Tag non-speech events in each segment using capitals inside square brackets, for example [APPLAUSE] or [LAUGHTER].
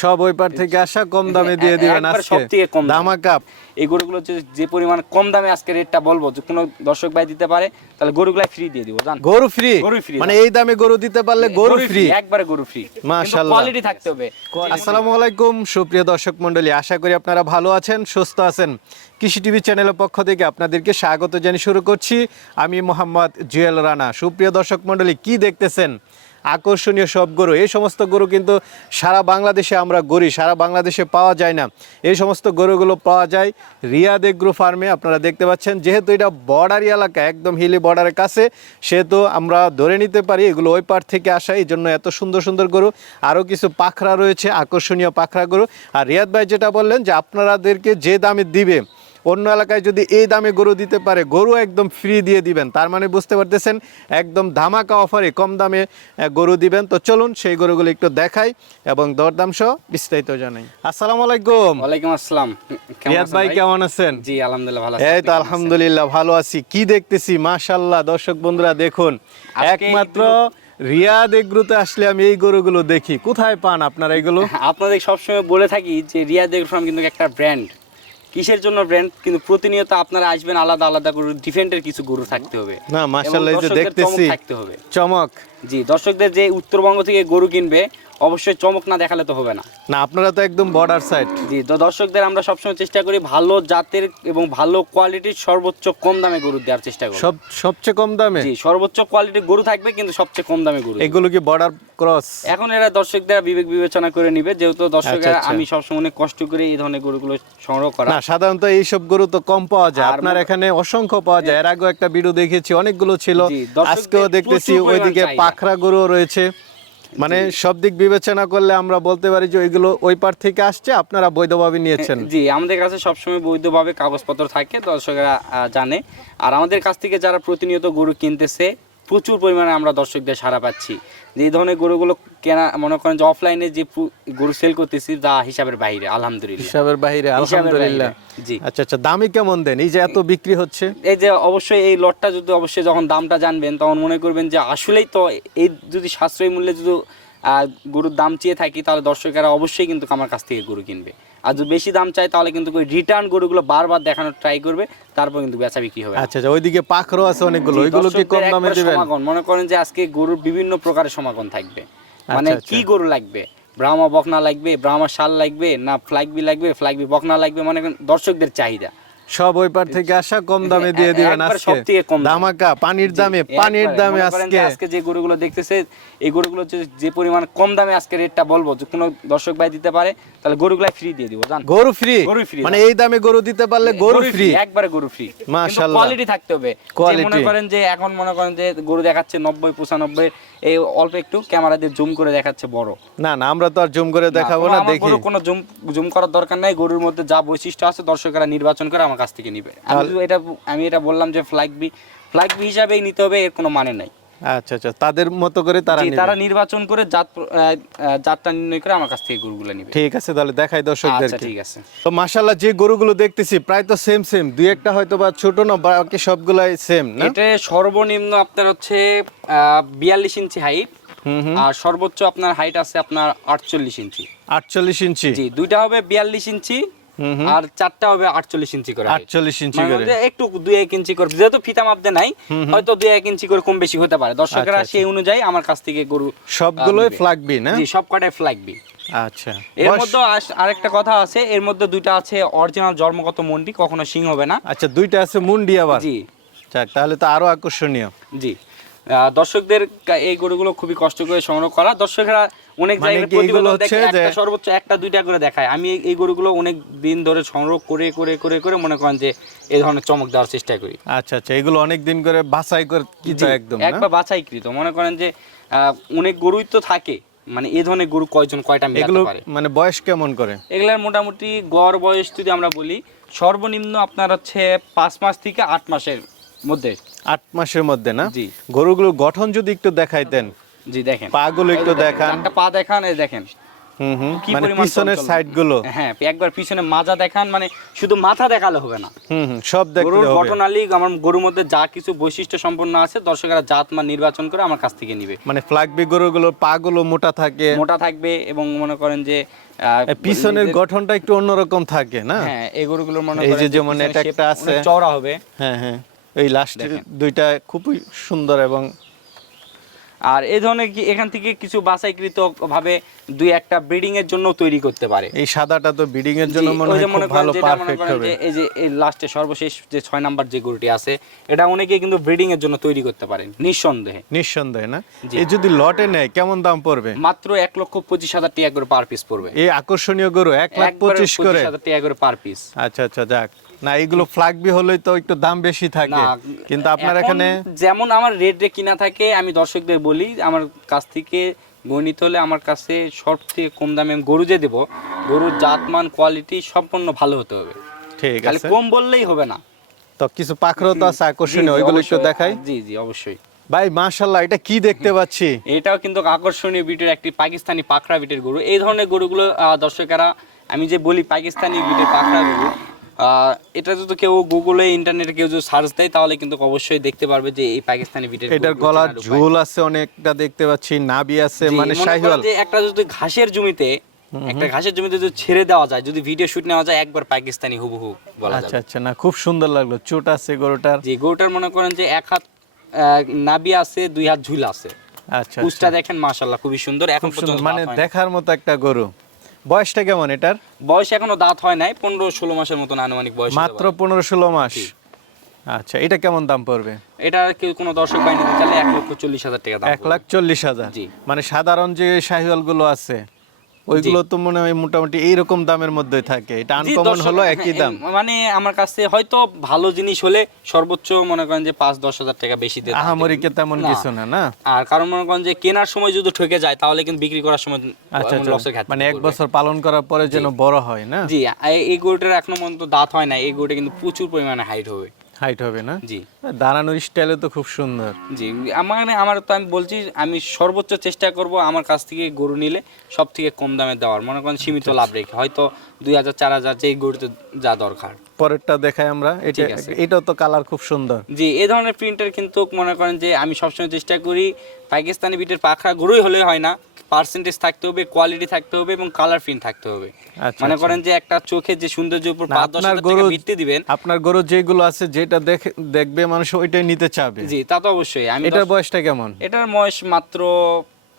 সব ওই পার থেকে আসা কম দামে দিয়ে দিবেন আজকে। সবথেকে কম। ধামাকা এই গরুগুলো যে পরিমাণ কম দামে আজকে রেটটা বলব যে কোনো দর্শক ভাই দিতে পারে তাহলে গরুগুলা ফ্রি দিয়ে দিব জান? গরু ফ্রি গরু free মানে এই দামে গরু দিতে পারলে গরু ফ্রি একবারে গরু ফ্রি মাশাআল্লাহ। কোয়ালিটি থাকতে হবে। আসসালামু আলাইকুম সুপ্রিয় দর্শক মণ্ডলী আশা করি আপনারা ভালো আছেন সুস্থ আছেন। কৃষি টিভি চ্যানেলের পক্ষ থেকে আপনাদেরকে স্বাগত জানিয়ে শুরু করছি। আমি মোহাম্মদ জুয়েল রানা। সুপ্রিয় দর্শক মণ্ডলী কি দেখতেছেন? আকর্ষণীয় সব গরু। এই সমস্ত গরু কিন্তু সারা বাংলাদেশে আমরা গড়ি সারা বাংলাদেশে পাওয়া যায় না। এই সমস্ত গরুগুলো পাওয়া যায় রিয়াদ এগ্রো ফার্মে, আপনারা দেখতে পাচ্ছেন। যেহেতু এটা বর্ডারি এলাকা, একদম হিলি বর্ডারের কাছে, সেহেতু আমরা ধরে নিতে পারি এগুলো ওই পার থেকে আসা, এই জন্য এত সুন্দর সুন্দর গরু। আরও কিছু পাখরা রয়েছে, আকর্ষণীয় পাখরা গরু। আর রিয়াদ ভাই যেটা বললেন যে আপনাদেরকে যে দামে দিবে অন্য এলাকায় যদি এই দামে গরু দিতে পারে গরু একদম ফ্রি দিয়ে দিবেন। তার মানে বুঝতে পারতেছেন একদম ধামাকা অফারে কম দামে গরু দিবেন। তো চলুন সেই গরুগুলো একটু দেখাই এবং দরদাম সহ বিস্তারিত জানাই। আসসালামু আলাইকুম। ওয়ালাইকুম আসসালাম। রিয়াদ ভাই কেমন আছেন? জি আলহামদুলিল্লাহ ভালো আছি। এই তো আলহামদুলিল্লাহ ভালো আছি। কি দেখতেছি? মাশাল্লাহ দর্শক বন্ধুরা দেখুন একমাত্র রিয়াদ এগ্রুতে আসলে আমি এই গরুগুলো দেখি। কোথায় পান আপনারা এগুলো? আপনাদের সবসময় বলে থাকি যে রিয়া দেগ ফার্ম কিন্তু একটা ব্র্যান্ড কিসের জন্য ব্র্যান্ড কিন্তু প্রতিনিয়ত আপনারা আসবেন আলাদা আলাদা গরু ডিফেন্ডের কিছু গরু থাকতে হবে। না মাশাআল্লাহ এই যে দেখতেছি থাকতে হবে। চমক। জি দর্শকদের যে উত্তরবঙ্গ থেকে গরু কিনবে অবশ্যই চমক না দেখালে তো হবে না। না আপনারা তো একদম বর্ডার সাইড জি তো দর্শকদের আমরা সবসময় চেষ্টা করি ভালো জাতের এবং ভালো কোয়ালিটির সর্বোচ্চ কম দামে গরু দেওয়ার চেষ্টা করি। সব সবচেয়ে কম দামে? জি সর্বোচ্চ কোয়ালিটির গরু থাকবে কিন্তু সবচেয়ে কম দামে গরু। এগুলো কি বর্ডার ক্রস এখন এরা দর্শকদের বিবেক বিবেচনা করে নিবে যেহেতু দর্শকরা আচ্ছা। আমি সবসময় অনেক কষ্ট করে এই ধরনের গরুগুলো সংগ্রহ করা। না সাধারণত এইসব গরু তো কম পাওয়া যায়। আপনার এখানে অসংখ্য পাওয়া যায়। এর আগেও একটা ভিডিও দেখেছি অনেকগুলো ছিল। আজকেও দেখতেছি ওইদিকে পাখরা গরু রয়েছে। মানে সব দিক বিবেচনা করলে আমরা বলতে পারি যে ওইগুলো ওই পার থেকে আসছে, আপনারা বৈধভাবে নিয়েছেন। জি, আমাদের কাছে সবসময় বৈধভাবে কাগজপত্র থাকে, দর্শকরা জানে। আর আমাদের কাছ থেকে যারা প্রতিনিয়ত গরু কিনতেছে প্রচুর পরিমাণে আমরা দর্শকদের সারা পাচ্ছি। যে এই ধরনের গরুগুলো কেনা মনে করেন যে অফলাইনে যে গরু সেল করতেছি তা হিসাবের বাইরে আলহামদুলিল্লাহ। হিসাবের বাইরে আলহামদুলিল্লাহ। জি। আচ্ছা আচ্ছা দামি কেমন দেন? এই যে এত বিক্রি হচ্ছে? এই যে অবশ্যই এই লটটা যদি অবশ্যই যখন দামটা জানবেন তখন মনে করবেন যে আসলেই তো এই যদি সাশ্রয়ী মূল্যে যদি আহ, গরুর দাম চেয়ে থাকি তাহলে দর্শকেরা অবশ্যই কিন্তু আমার কাছ থেকে গরু কিনবে। আর যদি বেশি দাম চাই তাহলে কিন্তু ওই রিটার্ন গরুগুলো বারবার দেখানোর ট্রাই করবে তারপর কিন্তু বেচা বিক্রি হবে। আচ্ছা আচ্ছা ওইদিকে পাখরও আছে অনেকগুলো। ওইগুলো কি কম দামে দিবেন? সমাগম। মনে করেন যে আজকে গরুর বিভিন্ন প্রকারের সমাগম থাকবে। মানে আচ্ছা, কি গরু লাগবে? ব্রাহ্মা বকনা লাগবে ব্রাহ্মা শাল লাগবে না ফ্লাগবি লাগবে ফ্লাগবি বকনা লাগবে মনে দর্শকদের চাহিদা। সব ওই পার থেকে আসা কম দামে দিয়ে [LAUGHS] দিবেন আজকে। ধামাকা পানির দামে পানির দামে আজকে। আজকে যে গরুগুলো দেখতেছে এই গরুগুলো যে পরিমাণ কম দামে আজকে রেটটা বলব যে কোনো দর্শক ভাই দিতে পারে তাহলে গরুগুলো ফ্রি দিয়ে দিব জান? গরু ফ্রি গরু free, মানে এই দামে গরু দিতে পারলে গরু ফ্রি একবারে গরু ফ্রি মাশাআল্লাহ। কোয়ালিটি থাকতে হবে। মনে করেন যে এখন মনে করেন যে গরু দেখাচ্ছে নব্বই পঁচানব্বই এই অল্প একটু ক্যামেরা দিয়ে জুম করে দেখাচ্ছে বড়। না না আমরা তো আর জুম করে দেখাবো না দেখি। গরু কোনো জুম জুম করার দরকার নাই গরুর মধ্যে যা বৈশিষ্ট্য আছে দর্শকেরা নির্বাচন করে আমার কাছ থেকে নিবে। আমি এটা আমি এটা বললাম যে ফ্লাগ বি ফ্লাগ বি হিসাবেই নিতে হবে এর কোনো মানে নাই। আচ্ছা আচ্ছা। তাদের মতো করে তারা তারা নির্বাচন করে জাত জাতটা নির্ণয় করে আমার কাছ থেকে গরুগুলো নিবে। ঠিক আছে তাহলে দেখাই আচ্ছা দর্শকদেরকে ঠিক আছে। তো মাশাল্লাহ যে গরুগুলো দেখতেছি প্রায় তো সেম সেম দুই একটা হয়তো বা ছোট না বাকি সবগুলাই সেম না? এটা সর্বনিম্ন আপনার হচ্ছে বিয়াল্লিশ ইঞ্চি হাইট আর সর্বোচ্চ আপনার হাইট আছে আপনার আটচল্লিশ ইঞ্চি। আটচল্লিশ ইঞ্চি। জি দুইটা হবে বিয়াল্লিশ ইঞ্চি হুম হুম আর চারটা হবে আটচল্লিশ ইঞ্চি করে আটচল্লিশ ইঞ্চি মানে করে। একটু দুই এক ইঞ্চি করে। যেহেতু ফিতা মাপতে নাই হয়তো দুই এক ইঞ্চি করে কম বেশি হতে পারে। দর্শকেরা আচ্ছা, সেই অনুযায়ী আমার কাছ থেকে গরু সবগুলোই। ফ্লাগবি না? জি সব কটাই ফ্লাগবি আচ্ছা। এর মধ্যে আরেকটা কথা আছে এর মধ্যে দুইটা আছে অরিজিনাল জন্মগত মন্ডি কখনো সিং হবে না। আচ্ছা দুইটা আছে মুন্ডি আবার। জি। তাহলে তো আরও আকর্ষণীয়। জি। দর্শকদের এই গরুগুলো খুবই কষ্ট করে সংগ্রহ করা। দর্শকরা অনেক মানে জায়গায় প্রতিবেদন দেখে একটা সর্বোচ্চ একটা দুইটা করে দেখায়। আমি এই- গরুগুলো অনেক দিন ধরে সংগ্রহ করে করে করে করে মনে করেন যে এই ধরনের চমক দেওয়ার চেষ্টা করি। আচ্ছা আচ্ছা এগুলো অনেক দিন করে বাছাই করে একদম? একবার বাছাইকৃত। মনে করেন যে আহ, অনেক গরুই তো থাকে। মানে এই ধরনের গরু কয়জন কয়টা মিলাতে পারে? মানে বয়স কেমন করে? এগুলার মোটামুটি গড় বয়স যদি আমরা বলি সর্বনিম্ন আপনার হচ্ছে পাঁচ মাস থেকে আট মাসের মধ্যে? আট মাসের মধ্যে না? জি। গরুগুলোর গঠন যদি একটু দেখাইতেন। জি দেখেন। পাগুলো একটু দেখান। একটা পা দেখান এই দেখেন। হুম হুম। মানে পিছনের চঞ্চল। সাইডগুলো হ্যাঁ একবার পিছনে মাজা দেখান মানে শুধু মাথা দেখালে হবে না। হুম হুম সব দেখতে গরুর হবে। ঘটনালি আমার গরুর মধ্যে যা কিছু বৈশিষ্ট্য সম্পন্ন আছে দর্শকেরা জাত মান নির্বাচন করে আমার কাছ থেকে নিবে। মানে ফ্লাগবি গরুগুলোর পা গুলো মোটা থাকে। মোটা থাকবে এবং মনে করেন যে পিছনের গঠনটা একটু অন্যরকম থাকে না? হ্যাঁ এই গরুগুলোর মনে এই করেন যে যেমন এটা একটা আছে। চওড়া হবে। হ্যাঁ হ্যাঁ। এই লাস্ট দুইটা খুবই সুন্দর এবং আর এই ধরনের কি এখান থেকে কিছু বাছাইকৃত ভাবে দুই একটা ব্রিডিং এর জন্য তৈরি করতে পারে? এই সাদাটা তো ব্রিডিং এর জন্য মনে হয় খুব ভালো পারফেক্ট হবে। এই যে এই লাস্টে সর্বশেষ যে ছয় নাম্বার যে গরুটি আছে এটা অনেকে কিন্তু ব্রিডিং এর জন্য তৈরি করতে পারেন নিঃসন্দেহে। নিঃসন্দেহে না। এই যদি লটে নেয় কেমন দাম পড়বে? মাত্র এক লক্ষ পঁচিশ হাজার টাকা করে পার পিস পড়বে। এই আকর্ষণীয় গরু এক লাখ একবারে পঁচিশ করে? হাজার টাকা করে পার পিস আচ্ছা আচ্ছা যাক। না এগুলো ফ্লাগবি হলেই তো একটু দাম বেশি থাকে। কিন্তু আপনার এখানে যেমন আমার রেট রে কিনা থাকে আমি দর্শকদের বলি আমার কাছ থেকে গণিত হলে আমার কাছে সব থেকে কম দামে আমি গরু যে দেবো গরুর জাতমান কোয়ালিটি সম্পূর্ণ ভালো হতে হবে। ঠিক খালি আছে। কম বললেই হবে না। তো কিছু পাখরও তো আছে আকর্ষণীয় ওইগুলো একটু দেখাই। জি জি অবশ্যই। ভাই মাশাল্লাহ এটা কি দেখতে পাচ্ছি? এটাও কিন্তু আকর্ষণীয় বিটের একটি পাকিস্তানি পাখরা বিটের গরু। এই ধরনের গরুগুলো দর্শকেরা আমি যে বলি পাকিস্তানি বিটের পাখরা গরু এটা যদি কেউ গুগলে ইন্টারনেটে কেউ যদি সার্চ দেয় তাহলে কিন্তু অবশ্যই দেখতে পারবে যে এই পাকিস্তানি বিটের এটার গলার ঝোল আছে অনেকটা দেখতে পাচ্ছি নাবি আছে মানে শাহিওয়াল। একটা যদি ঘাসের জমিতে একটা ঘাসের জমিতে যদি ছেড়ে দেওয়া যায় যদি ভিডিও শুট নেওয়া যায় একবার পাকিস্তানি হুবহু বলা আচ্ছা আচ্ছা না খুব সুন্দর লাগল চোট আছে গরুটার। যে গরুটার মনে করেন যে এক হাত নাবি আছে দুই হাত ঝুল আছে। আচ্ছা কুচটা আচ্ছা। দেখেন মাশাল্লাহ খুবই সুন্দর এখন মানে। দেখার মতো একটা গরু। বয়সটা কেমন এটার? বয়স এখনও দাঁত হয় নাই পনেরো ষোলো মাসের মতন আনুমানিক বয়স মাত্র পনেরো ষোলো মাস। আচ্ছা এটা কেমন দাম পড়বে? এটা কি কোনো দর্শক বাহিনী চাইলে এক লক্ষ চল্লিশ হাজার টাকা দাম এক লাখ চল্লিশ হাজার। মানে সাধারণ যে শাহিওয়ালগুলো আছে ওইগুলো তো মনে হয় মোটামুটি এইরকম দামের মধ্যে থাকে। এটা আনকমন হলো একই হ্যাঁ, দাম। মানে আমার কাছে হয়তো ভালো জিনিস হলে সর্বোচ্চ মনে করেন যে পাঁচ দশ হাজার টাকা বেশি দিয়ে আহামরিকে তেমন কিছু না না? আর কারণ মনে করেন যে কেনার সময় যদি ঠকে যায় তাহলে কিন্তু বিক্রি করার সময় আচ্ছা আচ্ছা। মানে এক বছর পালন করার পরে যেন বড় হয় না? জি এই- এই গরুটার এখনও পর্যন্ত দাঁত হয় না এই গরুটা কিন্তু প্রচুর পরিমাণে হাইট হবে। হাইট হবে না? জি। দাঁড়ানোর স্টাইলে তো খুব সুন্দর। জি আমার মানে আমার তো আমি বলছি আমি সর্বোচ্চ চেষ্টা করব আমার কাছ থেকে গরু নিলে সব থেকে কম দামে দেওয়ার। মনে করেন সীমিত লাভ রেখে হয়তো দুই হাজার চার হাজার যেই গরুতে যা দরকার। পরেরটা দেখাই আমরা। এটা এটাও তো কালার খুব সুন্দর। জি এই ধরনের প্রিন্টার কিন্তু মনে করেন যে আমি সবসময় চেষ্টা করি পাকিস্তানি বিটের পাখরা গরুই হলে হয় না। পার্সেন্টেজ থাকতে হবে কোয়ালিটি থাকতে হবে এবং কালার প্রিন্ট থাকতে হবে। মনে। করেন যে একটা চোখে যে সৌন্দর্যের উপর পাঁচ দশ টাকা ভিত্তি দিবেন আপনার গরু যেগুলো আছে যেটা দেখে দেখবে মানুষ ওইটাই নিতে চাবে। জি তা তো অবশ্যই। আমি এটার বয়সটা কেমন? এটার বয়স মাত্র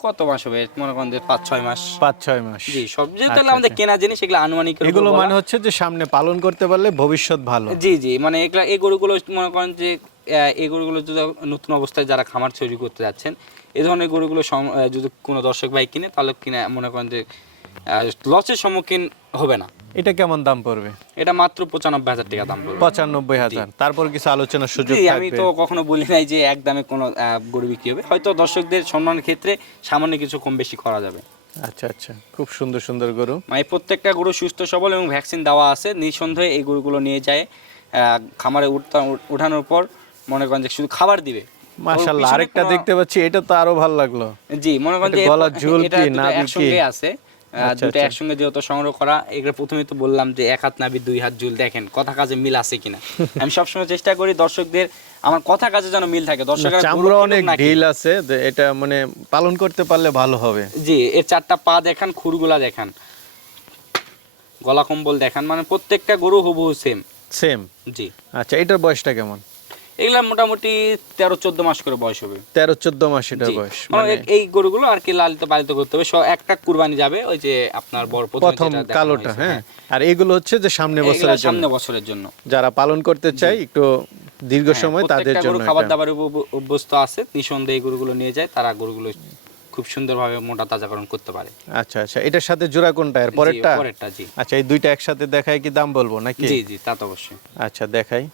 কত মাস হবে? মনে করেন যে পাঁচ ছয় মাস। পাঁচ ছয় মাস। জি সব যেহেতু আচ্ছা, আমাদের আচ্ছা। কেনা জিনিস এগুলো আনুমানিক এগুলো মানে হচ্ছে যে সামনে পালন করতে পারলে ভবিষ্যৎ ভালো। জি জি মানে এগুলা এই গরুগুলো মনে করেন যে এই গরুগুলো যদি নতুন অবস্থায় যারা খামার তৈরি করতে যাচ্ছেন এই ধরনের গরুগুলো যদি কোনো দর্শক ভাই কিনে তাহলে কিনে মনে করেন যে লসের সম্মুখীন হবে না। এটা কেমন দাম পড়বে? এটা মাত্র পঁচানব্বই হাজার টাকা দাম পড়বে। পঁচানব্বই হাজার। তারপর কিছু আলোচনার সুযোগ আমি তো কখনো বলি নাই যে এক দামে কোনো গরু বিক্রি হবে। হয়তো দর্শকদের সম্মানের ক্ষেত্রে সামান্য কিছু কম বেশি করা যাবে। আচ্ছা আচ্ছা। খুব সুন্দর সুন্দর গরু। মানে প্রত্যেকটা গরু সুস্থ সবল এবং ভ্যাকসিন দেওয়া আছে। নিঃসন্দেহে এই গরুগুলো নিয়ে যায় আহ, খামারে উঠতা উঠানোর পর মনে করেন যে শুধু খাবার দিবে পিছনে আরেকটা দেখতে পাচ্ছি এটা তো আরও ভালো লাগল। জি মনে করেন যে গলার ঝুল কি, নাভি কি? আছে। আচ্ছা, দুটো আচ্ছা। একসঙ্গে যেহেতু সংগ্রহ করা এগুলো প্রথমে তো বললাম যে এক হাত নাবি দুই হাত ঝুল দেখেন কথা কাজে মিল আছে কিনা। [LAUGHS] আমি সবসময় চেষ্টা করি দর্শকদের আমার কথা কাজে যেন মিল থাকে। দর্শকরা চামড়া অনেক ঢিল আছে এটা মানে পালন করতে পারলে ভালো হবে। জি এর চারটা পা দেখান খুরগুলা দেখান। গলা কম্বল দেখান মানে প্রত্যেকটা গরু হুবহু সেম সেম জি। আচ্ছা এটার বয়সটা কেমন? এগুলা মোটামুটি তেরো চোদ্দ মাস করে বয়স হবে। তেরো চোদ্দ মাস এটার জি। বয়স মানে এই গরুগুলো আর কি লালিত পালিত করতে হবে। সব একটা কুরবানি যাবে ওই যে আপনার বড় প্রথম কালোটা হ্যাঁ। আর এগুলো হচ্ছে যে সামনে বছরের সামনে বছরের জন্য। যারা পালন করতে চায় একটু দীর্ঘ হ্যাঁ, সময় তাদের জন্য খাবার এটা। উপর অভ্যস্ত আছে নিঃসন্দেহে এই গরুগুলো নিয়ে যায় তারা গরুগুলো খুব সুন্দরভাবে মোটা তাজাকরণ করতে পারে। আচ্ছা আচ্ছা এটার সাথে জোড়া কোনটা এর পরেরটা? পরেরটা জি। আচ্ছা এই দুইটা একসাথে দেখায় কি দাম বলব নাকি? জি জি তা তো অবশ্যই। আচ্ছা দেখাই।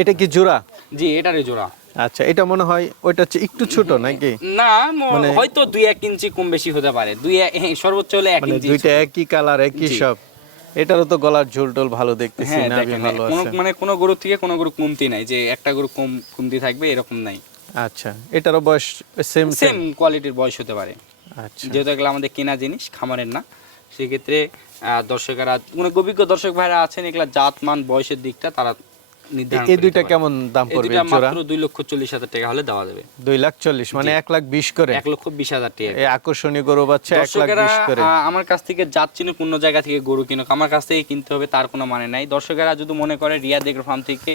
এটা কি জোড়া? জি এটারই জোড়া। আচ্ছা এটা মনে হয় ওইটা হচ্ছে একটু ছোট নাকি? না মানে- হয়তো দুই এক ইঞ্চি কম বেশি হতে পারে। দুই সর্বোচ্চ হলে এক মানে ইঞ্চি দুইটা একই কালার একই সব। এটারও তো গলার ঝোল টোল ভালো দেখতেছি হ্যাঁ নাভি ভালো কোনো আছে। মানে কোনো গরু থেকে কোনো গরু কমতি নাই যে একটা গরু কম কমতি থাকবে এরকম নাই। আচ্ছা এটারও বয়স সেম সেম কোয়ালিটির বয়স হতে পারে। আচ্ছা। যেহেতু এগুলো আমাদের কেনা জিনিস খামারের না সেক্ষেত্রে দর্শকেরা কোনো অভিজ্ঞ দর্শক ভাইরা আছেন এগুলা জাত মান বয়সের দিকটা তারা এই দুইটা কেমন দাম পড়বে মাত্র দুই লক্ষ চল্লিশ হাজার টাকা হলে দেওয়া যাবে। দুই লাখ চল্লিশ মানে এক লাখ বিশ করে? এক লক্ষ বিশ হাজার টাকা। এই আকর্ষণীয় গরু বাচ্চা এক লাখ দর্শকেরা বিশ করে। আমার কাছ থেকে জাত চিনুক অন্য জায়গা থেকে গরু কিনুক আমার কাছ থেকে কিনতে হবে তার কোনো মানে নাই। দর্শকেরা যদি মনে করে রিয়া দেগ্র ফার্ম থেকে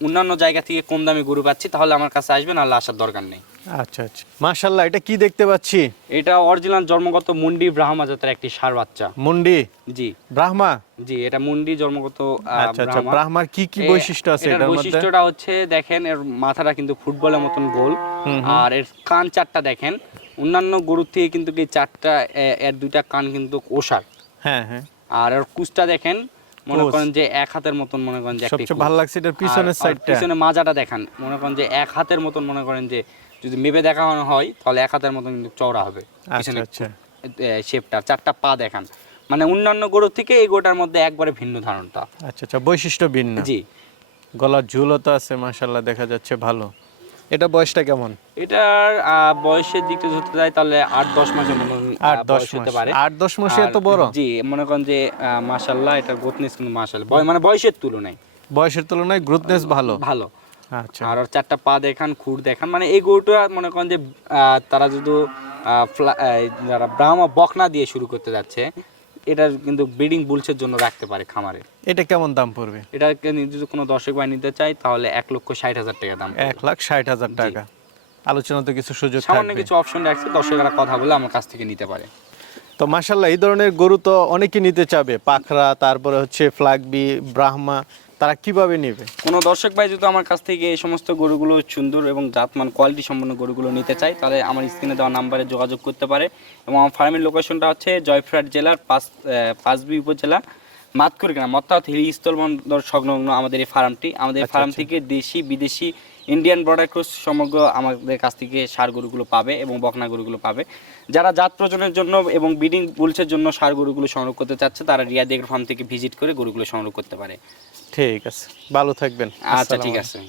অন্যান্য জায়গা থেকে কম দামে গরু পাচ্ছি তাহলে আমার কাছে আসবে নাহলে আসার দরকার নেই। আচ্ছা আচ্ছা। মাশাল্লাহ এটা কি দেখতে পাচ্ছি? এটা অরিজিনাল জন্মগত মুন্ডি ব্রাহ্মা জাতের একটি সার বাচ্চা। মুন্ডি? জি। ব্রাহ্মা? জি এটা মুন্ডি জন্মগত আচ্ছা আচ্ছা। ব্রাহ্মার কি কি বৈশিষ্ট্য আছে এটার এটার মধ্যে? বৈশিষ্ট্যটা হচ্ছে দেখেন এর মাথাটা কিন্তু ফুটবলের মতন গোল। আর এর কান চারটা দেখেন। অন্যান্য গরুর থেকে কিন্তু এই চারটা এর দুইটা কান কিন্তু ওষার। হ্যাঁ হ্যাঁ। আর এর কুচটা দেখেন মনে। করেন যে এক হাতের মতন মনে করেন যে সবচেয়ে ভালো লাগছে এটার পিছনের সাইডটা পিছনে মাজাটা দেখান মনে করেন যে এক হাতের মতন মনে করেন যে যদি মেপে দেখানো হয় তাহলে এক হাতের মতন কিন্তু চওড়া হবে আচ্ছা পিছনে আচ্ছা। শেপটা চারটা পা দেখান। মানে অন্যান্য গরুর থেকে এই গোটার মধ্যে একবারে ভিন্ন ধারণটা। আচ্ছা আচ্ছা বৈশিষ্ট্য ভিন্ন। জি। গলার ঝুলও তো আছে মাশাল্লাহ দেখা যাচ্ছে ভালো। এটা বয়সটা কেমন? এটার বয়সের দিকটা ধরতে যায় তাহলে আট দশ মাসের মতন আট দশ হতে পারে। আট দশ মাসে এত বড়? জি মনে করেন যে এটার গোতনেস কিন্তু মানে বয়সের তুলনায়। বয়সের তুলনায় গ্রুথনেস ভালো। ভালো। আচ্ছা। আর চারটা পা দেখান খুর দেখান মানে এই গরুটা মনে করেন যে তারা যদি যারা ব্রাহ্মা বকনা দিয়ে শুরু করতে যাচ্ছে এটা কিন্তু ব্রিডিং বুলসের জন্য রাখতে পারে খামারে। এটা কেমন দাম পড়বে? এটাকে যদি কোনো দর্শক ভাই নিতে চায় তাহলে এক লক্ষ ষাট হাজার টাকা দাম এক লাখ ষাট হাজার টাকা। আলোচনা তো কিছু সুযোগ সামান্য কিছু অপশন রাখছে দর্শকেরা কথা বলে আমার কাছ থেকে নিতে পারে। তো মাসাল্লাহ এই ধরনের গরু তো অনেকে নিতে চাবে। পাখরা তারপরে হচ্ছে ফ্লাগবি ব্রাহ্মা তারা কীভাবে নেবে কোনো দর্শক ভাই যদি আমার কাছ থেকে এই সমস্ত গরুগুলো সুন্দর এবং জাতমান কোয়ালিটি সম্পন্ন গরুগুলো নিতে চায় তাহলে আমার স্ক্রিনে দেওয়া নাম্বারে যোগাযোগ করতে পারে এবং আমার ফার্মের লোকেশনটা হচ্ছে জয়ফ্রাট জেলার পাঁচ পাঁচবি উপজেলা মাতকুর গ্রাম অর্থাৎ হিলি স্থলবন্দর সংলগ্ন আমাদের এই ফার্মটি আমাদের আচ্ছা, ফার্ম আচ্ছা। থেকে দেশি বিদেশি ইন্ডিয়ান বর্ডার ক্রস সমগ্র আমাদের কাছ থেকে সার গরুগুলো পাবে এবং বকনা গরুগুলো পাবে। যারা জাত প্রজনের জন্য এবং ব্রিডিং বুলসের জন্য সার গরুগুলো সংগ্রহ করতে চাচ্ছে তারা রিয়া দেগর ফার্ম থেকে ভিজিট করে গরুগুলো সংগ্রহ করতে পারে। ঠিক আছে ভালো থাকবেন। আচ্ছা ঠিক আছে।